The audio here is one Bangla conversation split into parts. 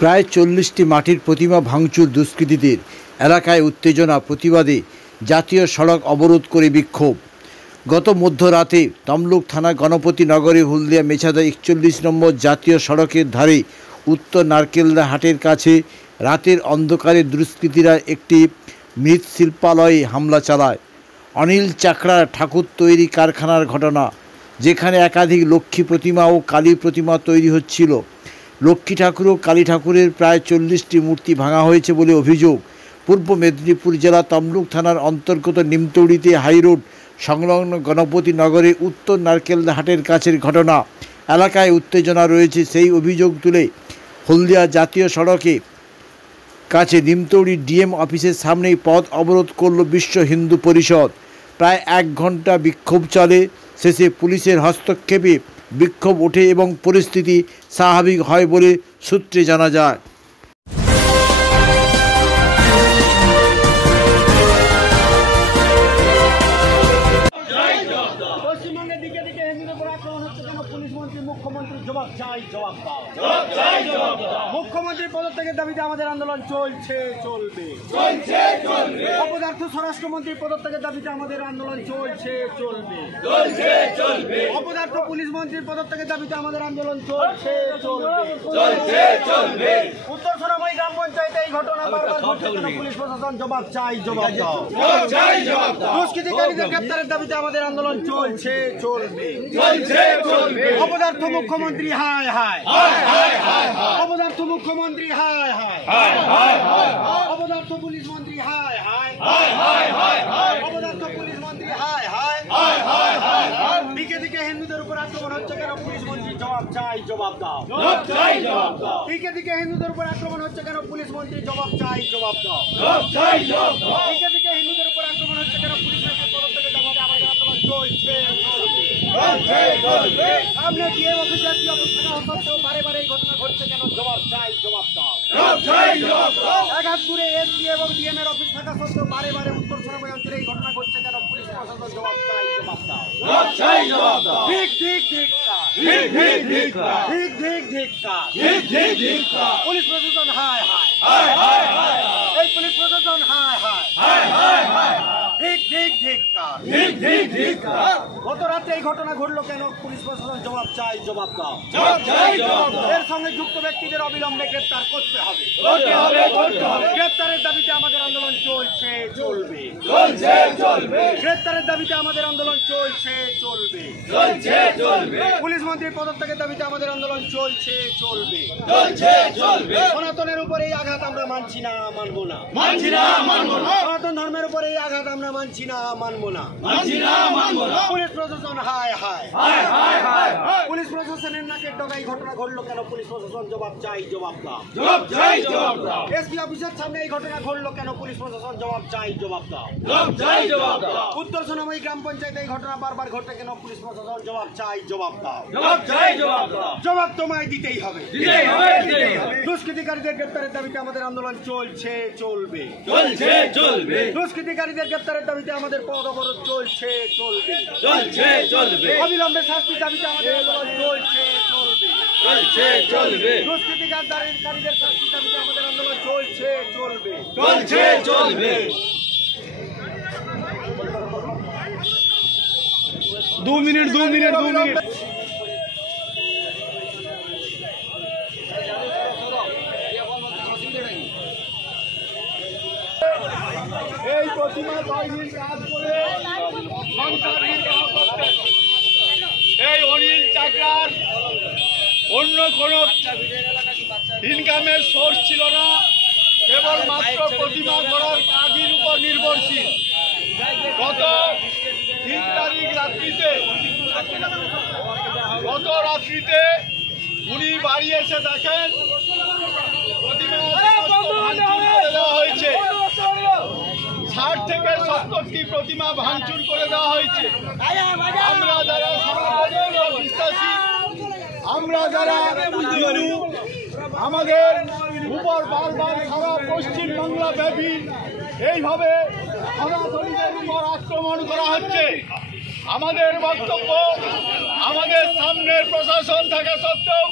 প্রায় 40টি মাটির প্রতিমা ভাঙচুর দুষ্কৃতীদের। এলাকায় উত্তেজনা, প্রতিবাদে জাতীয় সড়ক অবরোধ করে বিক্ষোভ। গত মধ্যরাতে তমলুক থানা গণপতি নগরে হলদিয়া মেছাদা 41 নম্বর জাতীয় সড়কের ধারে উত্তর নারকেলদা হাটের কাছে রাতের অন্ধকারে দুষ্কৃতীরা একটি মৃৎশিল্পালয়ে হামলা চালায়। অনিল চাকড়ার ঠাকুর তৈরি কারখানার ঘটনা, যেখানে একাধিক লক্ষ্মী প্রতিমা ও কালী প্রতিমা তৈরি হচ্ছিল। লক্ষ্মী ঠাকুর ও কালী ঠাকুরের প্রায় 40টি মূর্তি ভাঙা হয়েছে বলে অভিযোগ। পূর্ব মেদিনীপুর জেলা তমলুক থানার অন্তর্গত নিমতৌড়িতে হাইরোড সংলগ্ন গণপতি নগরে উত্তর নারকেলদা হাটের কাছের ঘটনা। এলাকায় উত্তেজনা রয়েছে, সেই অভিযোগ তুলে হলদিয়া জাতীয় সড়কে কাছে নিমতৌড়ি ডিএম অফিসের সামনেই পথ অবরোধ করল বিশ্ব হিন্দু পরিষদ। প্রায় 1 ঘন্টা বিক্ষোভ চলে। শেষে পুলিশের হস্তক্ষেপে বিক্ষোভ ওঠে এবং পরিস্থিতি স্বাভাবিক হয় বলে সূত্রে জানা যায়। পশ্চিমবঙ্গের দিকে দিকে হিন্দুদের উপর আক্রমণ হচ্ছে কেন? পুলিশ মন্ত্রী, মুখ্যমন্ত্রীর জবাব চাই, জবাব দাও। মুখ্যমন্ত্রীর পদত্যাগের দাবিতে আমাদের আন্দোলন চলছে, চলবে। অপদার্থ স্বরাষ্ট্রমন্ত্রীর পদত্যাগের দাবিতে আমাদের আন্দোলন চলছে, চলবে। অপদার্থ পুলিশ মন্ত্রীর পদত্যাগের দাবিতে আমাদের আন্দোলন চলছে, চলবে। উত্তর সোনামুড়ি গ্রাম পঞ্চায়েতে এই ঘটনা বারবার ঘটছে কেন? পুলিশ প্রশাসন জবাব চাই, জবাব দাও। দুষ্কৃতিকারীদের গ্রেপ্তারের দাবিতে আমাদের আন্দোলন চলছে, চলবে। অপদার্থ মুখ্যমন্ত্রী হায় হায়, অপদার্থ মুখ্যমন্ত্রী হায় হায়, অপদার্থ পুলিশ মন্ত্রী হায় হায়, অপদার্থ পুলিশ মন্ত্রী হায় হায়। দিকে দিকে হিন্দুদের উপর আক্রমণ হচ্ছে কেন? পুলিশ মন্ত্রী জবাব চাই, জবাব দাও। দিকে দিকে হিন্দুদের উপর আক্রমণ হচ্ছে কেন? পুলিশ মন্ত্রী জবাব চাই, জবাব দাও। দিকে দিকে হিন্দুদের উপর আক্রমণ হচ্ছে কেন? পুলিশ মন্ত্রীর পদত্যাগের দাবিতে আমাদের আন্দোলন চলছে, চলবে। সামনে ডিএম অফিস, জাতীয় অফিস থাকা সত্ত্বেও বারে বারে এই ঘটনা ঘটছে কেন? জবাব চাই, জবাব দাও। একাত্তরে এসপি এবং ডিএম এর অফিস থাকা সত্ত্বেও বারে বারে উত্তর সোনামুড়ি অঞ্চলে এই ঘটনা ঘটছে কেন? পুলিশ প্রশাসন জবাব চাই, জবাব দাও। ঠিক ঠিক ঠিক পুলিশ প্রশাসন হায় হায়, এই পুলিশ প্রশাসন হায় হায়। ঠিক গত রাতে এই ঘটনা ঘটলো কেন? পুলিশ প্রশাসন জবাব চাই, জবাব দাও। এর সঙ্গে যুক্ত ব্যক্তিদের অবিলম্বে গ্রেপ্তার করতে হবে। গ্রেপ্তারের দাবিতে আমাদের আন্দোলন চলছে, চলবে। গ্রেপ্তারের দাবিতে আমাদের আন্দোলন চলছে, চলবে। পুলিশ মন্ত্রীর পদত্যাগের দাবিতে আমাদের আন্দোলন চলছে, চলবে। সনাতনের উপরে এই আঘাত আমরা মানছি না, মানবো না। সনাতন ধর্মের উপরে এই আঘাত আমরা মানছি না, মানবো না। পুলিশ প্রশাসন হায় হায়, পুলিশ প্রশাসনের নাকের ডগায় ঘটনা ঘটলো কেন? পুলিশ প্রশাসন জবাব চাই, জবাব দাও। এসপি অফিসের সামনে এই ঘটনা ঘটলো কেন? পুলিশ প্রশাসন জবাব চাই, জবাব দাও। উত্তর সোনামুড়ি গ্রাম পঞ্চায়েতে এই ঘটনা বারবার ঘটে কেন? পুলিশ প্রশাসন জবাব চাই, জবাব দাও। জবাব তোমায় দিতেই হবে। দুষ্কৃতিকারীদের গ্রেপ্তারের দাবিতে আমাদের আন্দোলন চলছে, চলবে। দুষ্কৃতিকারীদের গ্রেপ্তারের দাবিতে আমাদের পথ অবরোধ চলছে, চলবে। অবিলম্বে শাস্তির দাবিতে আমাদের আন্দোলন চলছে, চলবে। দুষ্কৃতিকারীদের শাস্তির দাবিতে আমাদের আন্দোলন চলছে, চলবে। 2 মিনিট। এই প্রতিমা তৈরির কাজ করে সংসার নির্বাহ করতেন এই অনিল চাকরার অন্য কোন ইনকামের সোর্স ছিল না, কেবলমাত্র প্রতিমা করার কাজের উপর নির্ভরশীল। গত 3 তারিখ রাত্রিতে উনি বাড়ি এসে দেখেন প্রতিমা ভাঙচুর করে দেওয়া হয়েছে। 60 থেকে 70টি প্রতিমা ভাঙচুর করে দেওয়া হয়েছে। আমরা যারা বিশ্বাসী, আমরা যারা আমাদের উপর বারবার সারা পশ্চিম বাংলা ব্যাপী এইভাবে সনাতনীদের উপর আক্রমণ করা হচ্ছে। আমাদের বক্তব্য, আমাদের সামনের প্রশাসন থাকা সত্ত্বেও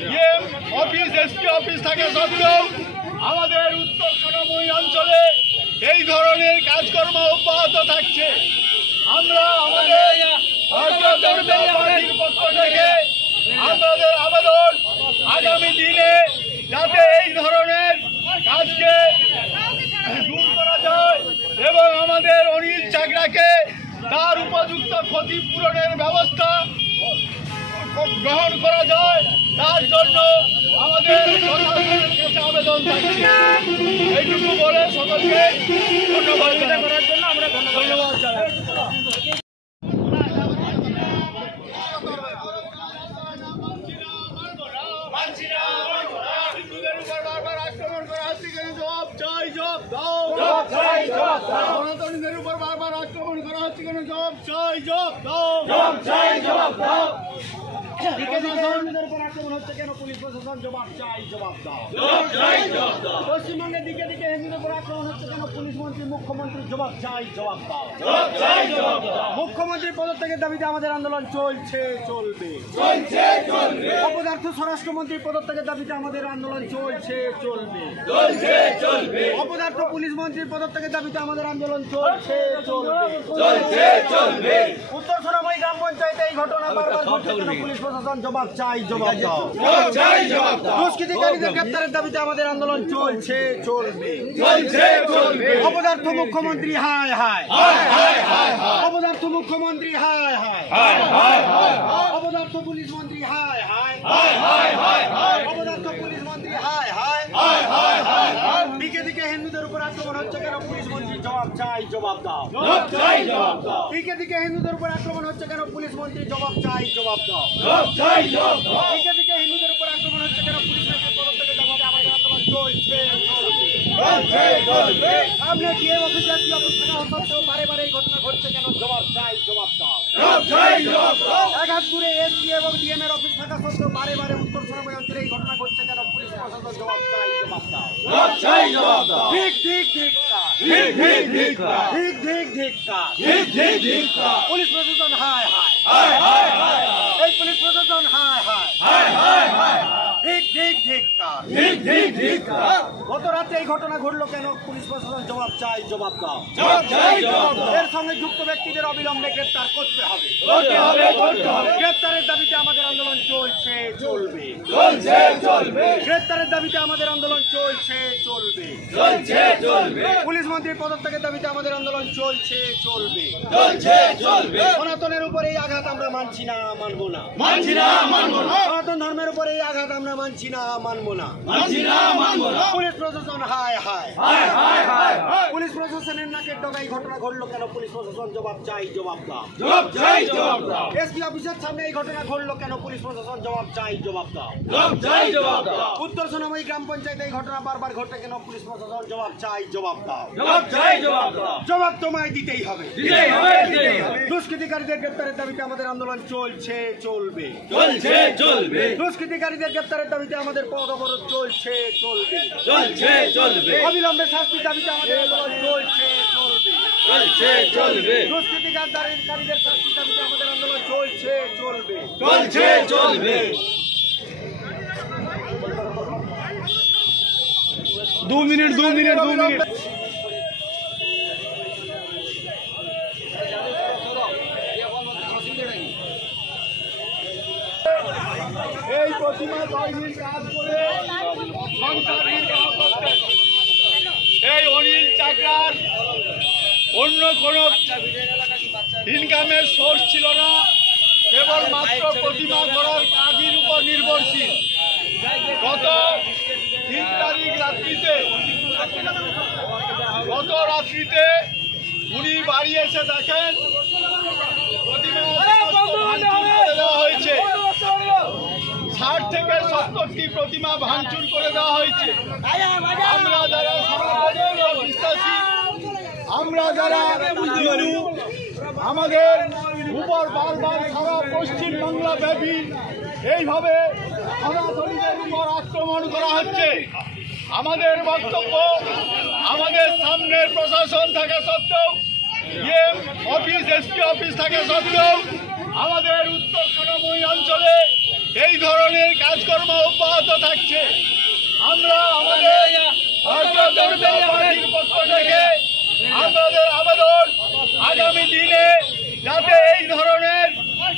ডিএম অফিস, এসপি অফিস থাকা সত্ত্বেও আমাদের উত্তর সোনামুড়ি অঞ্চলে এই ধরনের কাজকর্ম অব্যাহত থাকছে। আমরা আমাদের ভারতীয় জনতা পার্টির পক্ষ থেকে আমাদের আবেদন, আগামী দিনে যাতে এই ধরনের কাজকে দূর করা যায় এবং আমাদের অনিল চাকরাকে তার উপযুক্ত ক্ষতিপূরণের ব্যবস্থা গ্রহণ করা যায়, তার জন্য আমাদের প্রশাসনের কাছে আবেদন থাকছে। এইটুকু বলে সকলকে ধন্যবাদ করার জন্য আমরা ধন্যবাদ জানাই। আক্রমণ করা হচ্ছে কেন? জবাব চাই, জবাব দাও। সনাতনীদের উপর বারবার আক্রমণ করা হচ্ছে কেন? জবাব চাই, জবাব দাও। হিন্দুদের উপর আক্রমণ হচ্ছে কেন? পুলিশ প্রশাসন জবাব চাই, জবাব দাও। পশ্চিমবঙ্গের দিকে দিকে হিন্দুদের উপর আক্রমণ হচ্ছে কেন? পুলিশ মন্ত্রী, মুখ্যমন্ত্রী জবাব চাই, জবাব দাও। মুখ্যমন্ত্রীর পদত্যাগের দাবিতে আমাদের আন্দোলন চলছে, চলবে। অপদার্থ স্বরাষ্ট্রমন্ত্রীর পদত্যাগের দাবিতে আমাদের আন্দোলন চলছে, চলবে। অপদার্থ পুলিশ মন্ত্রীর পদত্যাগের দাবিতে আমাদের আন্দোলন চলছে, চলবে। উত্তর সোনামুড়ি গ্রাম পঞ্চায়েতে এই ঘটনা বারবার ঘটছে কেন? পুলিশ প্রশাসন জবাব চাই, জবাব দাও। দুষ্কৃতিকারীদের গ্রেপ্তারের দাবিতে আমাদের আন্দোলন চলছে, চলবে। অপদার্থ মুখ্যমন্ত্রী হায় হায়, অপদার্থ মুখ্যমন্ত্রী হায় হায়, অপদার্থ পুলিশ মন্ত্রী হায় হায়, অপদার্থ পুলিশ মন্ত্রী হায় হায়। দিকে দিকে হিন্দুদের উপর আক্রমণ হচ্ছে কেন? পুলিশ মন্ত্রী জবাব চাই, জবাব দাও। দিকে দিকে হিন্দুদের উপর আক্রমণ হচ্ছে কেন? পুলিশ মন্ত্রী জবাব চাই, জবাব দাও। দিকে দিকে হিন্দুদের উপর আক্রমণ হচ্ছে কেন? পুলিশ মন্ত্রীর পদত্যাগের দাবিতে আমাদের আন্দোলন চলছে, চলবে। সামনে ডিএম অফিস, এসপি অফিস থাকা সত্ত্বেও বারে বারে এই ঘটনা ঘটছে কেন? জবাব চাই, জবাব দাও। একাত্তরে এসপি এবং ডিএম এর অফিস থাকা সত্ত্বেও বারে বারে উত্তর সোনামুড়ি অঞ্চলে এই ঘটনা ঘটছে কেন? পুলিশ প্রশাসন জবাব চাই, জবাব দাও। ঠিক ঠিক ঠিক পুলিশ প্রশাসন হায় হায়, এই পুলিশ প্রশাসন হায় হায়। ঠিক গত রাতে এই ঘটনা ঘটলো কেন? পুলিশ প্রশাসন জবাব চাই, জবাব দাও। এর সঙ্গে যুক্ত ব্যক্তিদের অবিলম্বে গ্রেপ্তার করতে হবে। গ্রেপ্তারের দাবিতে আমাদের আন্দোলন চলছে, চলবে। গ্রেপ্তারের দাবিতে আমাদের আন্দোলন চলছে, চলবে। পুলিশ মন্ত্রীর পদত্যাগের দাবিতে আমাদের আন্দোলন চলছে, চলবে। সনাতনের উপর এই আঘাত আমরা মানছি না, মানবো না। সনাতন ধর্মের উপর এই আঘাত আমরা মানছি না, মানবো না। পুলিশ প্রশাসন হায় হায়, পুলিশ প্রশাসনের নাকের ডগায় ঘটনা ঘটলো কেন? পুলিশ প্রশাসন জবাব চাই, জবাব দাও। এসপি অফিসের সামনে এই ঘটনা ঘটলো কেন? পুলিশ প্রশাসন জবাব চাই, জবাব দাও। উত্তর সোনামুড়ি গ্রাম পঞ্চায়েতে এই ঘটনা বারবার ঘটে কেন? পুলিশ প্রশাসন জবাব চাই, জবাব দাও। জবাব তোমায় দিতেই হবে। দুষ্কৃতিকারীদের গ্রেপ্তারের দাবিতে আমাদের আন্দোলন চলছে, চলবে। দুষ্কৃতিকারীদের গ্রেপ্তারের দাবিতে আমাদের পথ অবরোধ চলছে, চলবে। অবিলম্বে শাস্তির দাবিতে আমাদের আন্দোলন চলছে, চলবে। দুষ্কৃতিকারীদের শাস্তির দাবিতে আমাদের আন্দোলন চলছে, চলবে। 2 মিনিট। এই প্রতিমা তৈরির কাজ করে সংসার নির্বাহ করতেন। এই অনিল চাকরার অন্য কোনো ইনকামের সোর্স ছিল না, কেবলমাত্র প্রতিমা গড়ার কাজের উপর নির্ভরশীল। গত 3 তারিখ রাত্রিতে উনি বাড়ি এসে দেখেন প্রতিমা দেওয়া হয়েছে। 60 থেকে 70টি প্রতিমা ভাঙচুর করে দেওয়া হয়েছে। আমরা যারা বিশ্বাসী, আমরা যারা হিন্দু, আমাদের উপর বারবার সারা পশ্চিমবাংলা ব্যাপী এইভাবে সনাতনীদের উপর আক্রমণ করা হচ্ছে। আমাদের বক্তব্য, আমাদের সামনের প্রশাসন থাকা সত্ত্বেও, ডিএম অফিস, এসপি অফিস থাকা সত্ত্বেও আমাদের উত্তর সোনামুড়ি অঞ্চলে এই ধরনের কাজকর্ম অব্যাহত থাকছে। আমরা আমাদের ভারতীয় জনতা পার্টির পক্ষ থেকে আমাদের আবেদন, আগামী দিনে যাতে এই ধরনের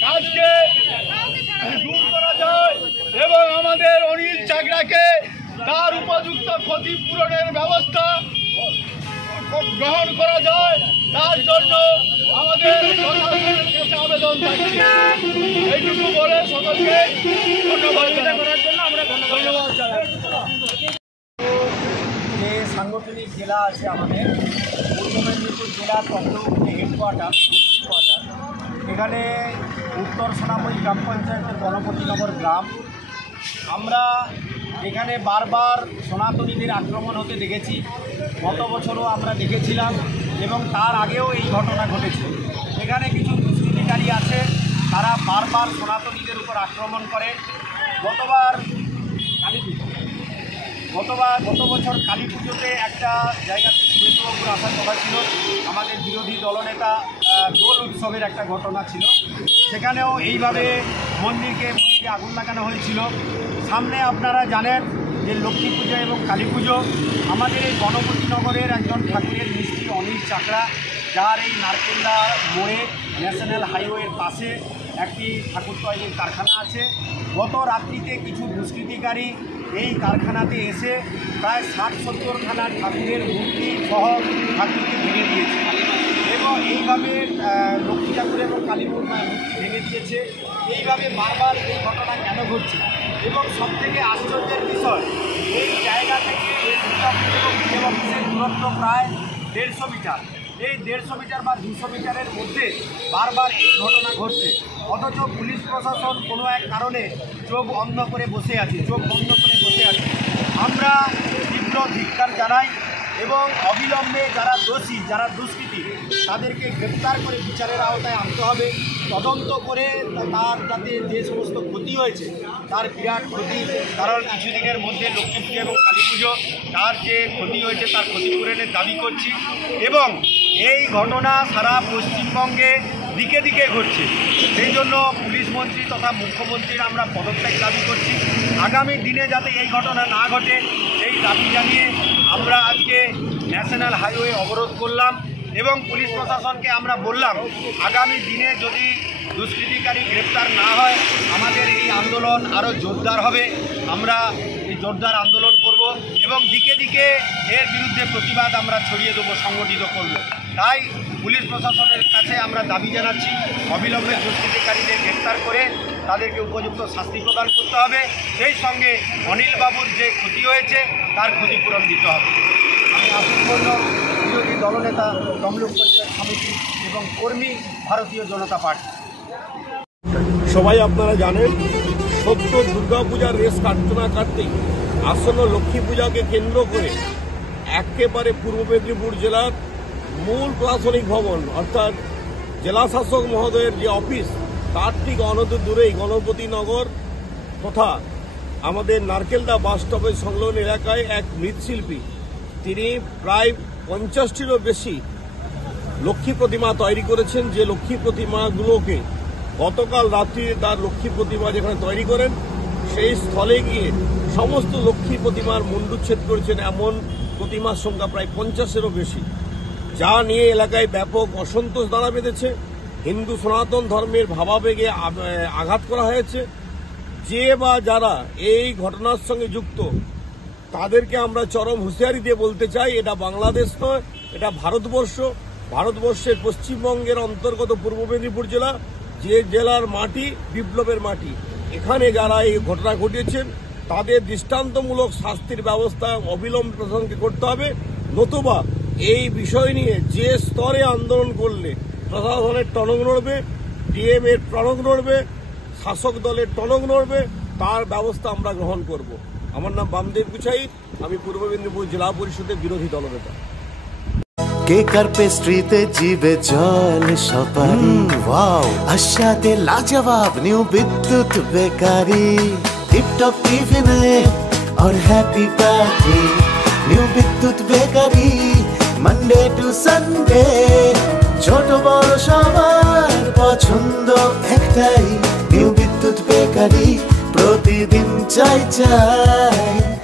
কাজকে দূর করা যায় এবং আমাদের অনিল চাকরাকে তার উপযুক্ত ক্ষতিপূরণের ব্যবস্থা গ্রহণ করা যায়, তার জন্য আমাদের জনগণের কাছে আবেদন থাকছে। এইটুকু বলে সকলকে ধন্যবাদ করার জন্য আমরা ধন্যবাদ জানাই। যে সাংগঠনিক জেলা আছে আমাদের পূর্ব মেদিনীপুর জেলার তমলুক হেডকোয়ার্টার, এখানে উত্তর সোনামুড়ি গ্রাম পঞ্চায়েতের গণপতিনগর গ্রাম। আমরা এখানে বারবার সনাতনীদের আক্রমণ হতে দেখেছি, গত বছরও আমরা দেখেছিলাম এবং তার আগেও এই ঘটনা ঘটেছে। এখানে কিছু দুষ্কৃতিকারী আছে, তারা বারবার সনাতনীদের উপর আক্রমণ করে। গত বছর কালী পুজোতে একটা জায়গাতে সুরেশবাবুর আসার কথা ছিল, আমাদের বিরোধী দলনেতা দোল উৎসবের একটা ঘটনা ছিল, সেখানেও এইভাবে মন্দিরে আগুন লাগানো হয়েছিল। সামনে আপনারা জানেন যে লক্ষ্মী পুজো এবং কালী পুজো, আমাদের এই গণপতিনগরের একজন ঠাকুরের মিস্ত্রি অনিল চাকরা, যার এই নারকেলদা মোড়ে ন্যাশনাল হাইওয়ের পাশে একটি ঠাকুর তৈরির কারখানা আছে। গত রাত্রিতে কিছু দুষ্কৃতিকারী এই কারখানাতে এসে প্রায় 60-70 খানা ঠাকুরের মূর্তি সহ ঠাকুরকে ভেঙে দিয়েছে এবং এইভাবে লক্ষ্মী ঠাকুর এবং কালী মূর্তি ভেঙে দিয়েছে। এইভাবে বারবার এই ঘটনা কেন ঘটছে? এবং সবথেকে আশ্চর্যের বিষয়, এই জায়গা থেকে এই এবং বিএম অফিসের দূরত্ব প্রায় 150 মিটার। এই 150 মিটার বা 200 মিটারের মধ্যে বারবার এই ঘটনা ঘটছে, অথচ পুলিশ প্রশাসন কোনো এক কারণে চোখ বন্ধ করে বসে আছে। আমরা তীব্র ধিক্কার জানাই এবং অবিলম্বে যারা দোষী, যারা দুষ্কৃতী, তাদেরকে গ্রেপ্তার করে বিচারের আওতায় আনতে হবে। তদন্ত করে তার যাতে যে সমস্ত ক্ষতি হয়েছে তার বিরাট ক্ষতি, কারণ কিছুদিনের মধ্যে লক্ষ্মী পুজো এবং কালী পুজো, তার যে ক্ষতি হয়েছে তার ক্ষতিপূরণের দাবি করছি। এবং এই ঘটনা সারা পশ্চিমবঙ্গে দিকে দিকে ঘটছে, সেই জন্য পুলিশ মন্ত্রী তথা মুখ্যমন্ত্রীর আমরা পদত্যাগ দাবি করছি। আগামী দিনে যাতে এই ঘটনা না ঘটে সেই দাবি জানিয়ে আমরা আজকে ন্যাশনাল হাইওয়ে অবরোধ করলাম এবং পুলিশ প্রশাসনকে আমরা বললাম আগামী দিনে যদি দুষ্কৃতিকারী গ্রেপ্তার না হয় আমাদের এই আন্দোলন আরও জোরদার হবে। আমরা এই জোরদার আন্দোলন করব এবং দিকে দিকে এর বিরুদ্ধে প্রতিবাদ আমরা ছড়িয়ে দেবো, সংগঠিত করব। তাই পুলিশ প্রশাসনের কাছে আমরা দাবি জানাচ্ছি অবিলম্বে দুষ্কৃতিকারীদের গ্রেপ্তার করে তাদেরকে উপযুক্ত শাস্তি প্রদান করতে হবে, সেই সঙ্গে অনিল বাবুর যে ক্ষতি হয়েছে তার ক্ষতিপূরণ দিতে হবে। আমি আশিস মণ্ডল, বিরোধী দলনেতা, তমলুক পঞ্চায়েত সমিতি এবং কর্মী, ভারতীয় জনতা পার্টি। সবাই আপনারা জানেন, সত্য দুর্গাপূজার রেস কাটতে না কাটতেই আসন্ন লক্ষ্মী পূজাকে কেন্দ্র করে একেবারে পূর্ব মেদিনীপুর জেলার মূল প্রশাসনিক ভবন অর্থাৎ জেলা শাসক মহোদয়ের যে অফিস, তার ঠিক অনতি দূরেই গণপতিনগর তথা আমাদের নারকেলদা বাস স্টপের সংলগ্ন এলাকায় এক মৃৎশিল্পী, তিনি প্রায় 50টিরও বেশি লক্ষ্মী প্রতিমা তৈরি করেছেন। যে লক্ষ্মী প্রতিমাগুলোকে গতকাল রাত্রি তার লক্ষ্মী প্রতিমা যেখানে তৈরি করেন সেই স্থলে গিয়ে সমস্ত লক্ষ্মী প্রতিমার মুণ্ডুচ্ছেদ করেছেন। এমন প্রতিমার সংখ্যা প্রায় 50-এরও বেশি, যা নিয়ে এলাকায় ব্যাপক অসন্তোষ দানা বেঁধেছে। হিন্দু সনাতন ধর্মের ভাবাবেগে আঘাত করা হয়েছে। যে বা যারা এই ঘটনার সঙ্গে যুক্ত তাদেরকে আমরা চরম হুঁশিয়ারি দিয়ে বলতে চাই, এটা বাংলাদেশ নয়, এটা ভারতবর্ষ। ভারতবর্ষের পশ্চিমবঙ্গের অন্তর্গত পূর্ব মেদিনীপুর জেলা, যে জেলার মাটি বিপ্লবের মাটি, এখানে যারা এই ঘটনা ঘটিয়েছেন তাদের দৃষ্টান্তমূলক শাস্তির ব্যবস্থা অবিলম্বে প্রশাসনকে করতে হবে। নতুবা এই বিষয় নিয়ে যে স্তরে আন্দোলন করলে প্রশাসনের টনক নড়বে, ডিএম এর টনক নড়বে, শাসক দলের টনক নড়বে, তার ব্যবস্থা আমরা গ্রহণ করব। আমার নাম বামদেব গুছাই, আমি পূর্ব মেদিনীপুর জেলা পরিষদের বিরোধী দলনেতা। কেকার পেস্ট্রিতে জিবে জল সপারি, ওয়াও আশাতে লাজবাব নিউ বিদ্যুৎ বেকারি, টিপটপ টিফিনে और हैप्पी पार्टी, নিউ বিদ্যুৎ বেকারি, মানডে টু সানডে, ছোট বড় সবার পছন্দ একটাই, নিউ বিদ্যুৎ বেকারি, প্রতিদিন চাই চাই